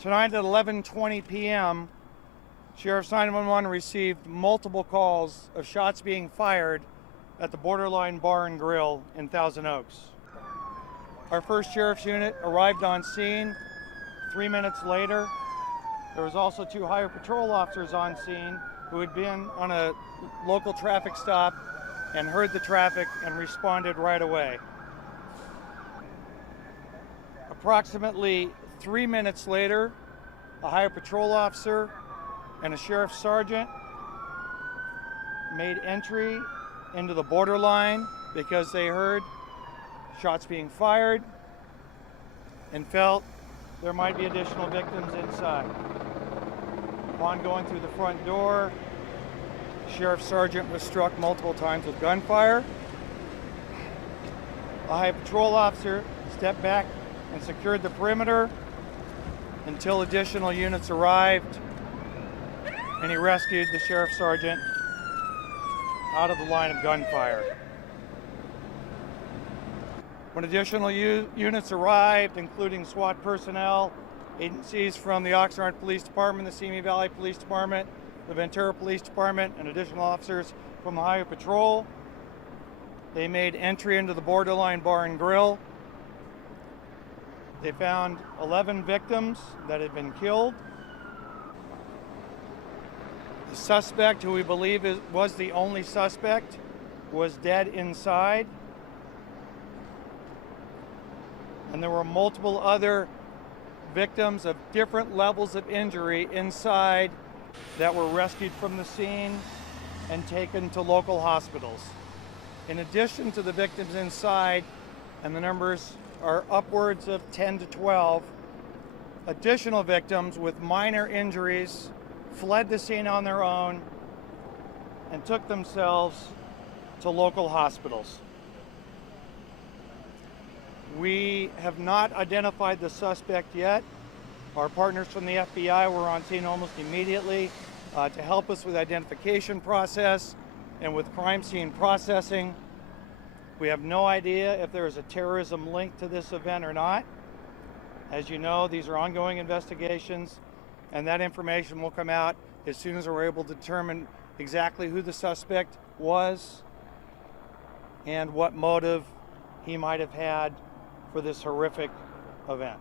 Tonight at 11:20 p.m., Sheriff's 911 received multiple calls of shots being fired at the Borderline Bar and Grill in Thousand Oaks. Our first sheriff's unit arrived on scene. 3 minutes later, there was also 2 highway patrol officers on scene who had been on a local traffic stop and heard the traffic and responded right away. Approximately 3 minutes later, a highway patrol officer and a sheriff's sergeant made entry into the borderline because they heard shots being fired and felt there might be additional victims inside. Upon going through the front door, the sheriff's sergeant was struck multiple times with gunfire. A highway patrol officer stepped back and secured the perimeter until additional units arrived, and he rescued the sheriff's sergeant out of the line of gunfire. When additional units arrived, including SWAT personnel, agencies from the Oxnard Police Department, the Simi Valley Police Department, the Ventura Police Department, and additional officers from the Highway Patrol, they made entry into the Borderline Bar and Grill. They found 11 victims that had been killed. The suspect, who we believe was the only suspect, was dead inside. And there were multiple other victims of different levels of injury inside that were rescued from the scene and taken to local hospitals. In addition to the victims inside, and the numbers are upwards of 10 to 12, additional victims with minor injuries fled the scene on their own and took themselves to local hospitals. We have not identified the suspect yet. Our partners from the FBI were on scene almost immediately to help us with the identification process and with crime scene processing. We have no idea if there is a terrorism link to this event or not. As you know, these are ongoing investigations, and that information will come out as soon as we're able to determine exactly who the suspect was and what motive he might have had for this horrific event.